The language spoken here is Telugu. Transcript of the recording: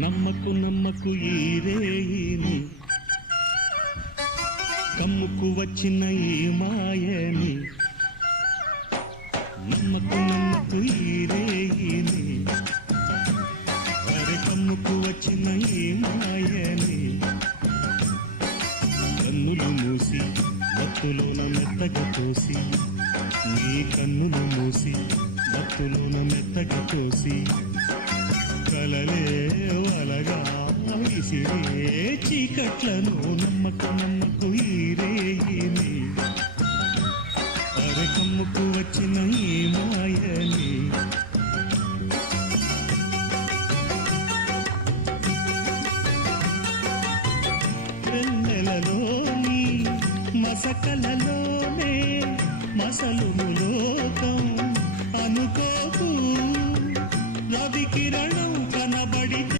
నమ్మకు నమ్మకు ఈ రేయిని, కమ్ముకు వచ్చిన ఈ మాయని. నమ్మకు నమ్మకు ఈ రేయిని, అరే కమ్ముకు వచ్చిన ఈ మాయని. కన్నులు మూసి మత్తులోన మెత్తగా తోసి, నీ కన్నులు మూసి మత్తులోన మెత్తగా తోసి, కలలే వలగా విసిరే చీకట్లను. నమ్మకు నమ్మకు ఈ రేయిని, అరే కమ్ముకు వచ్చిన ఈ మాయని. వెన్నెలలోని మసకలలోనే మసలుము లోకం అనుకో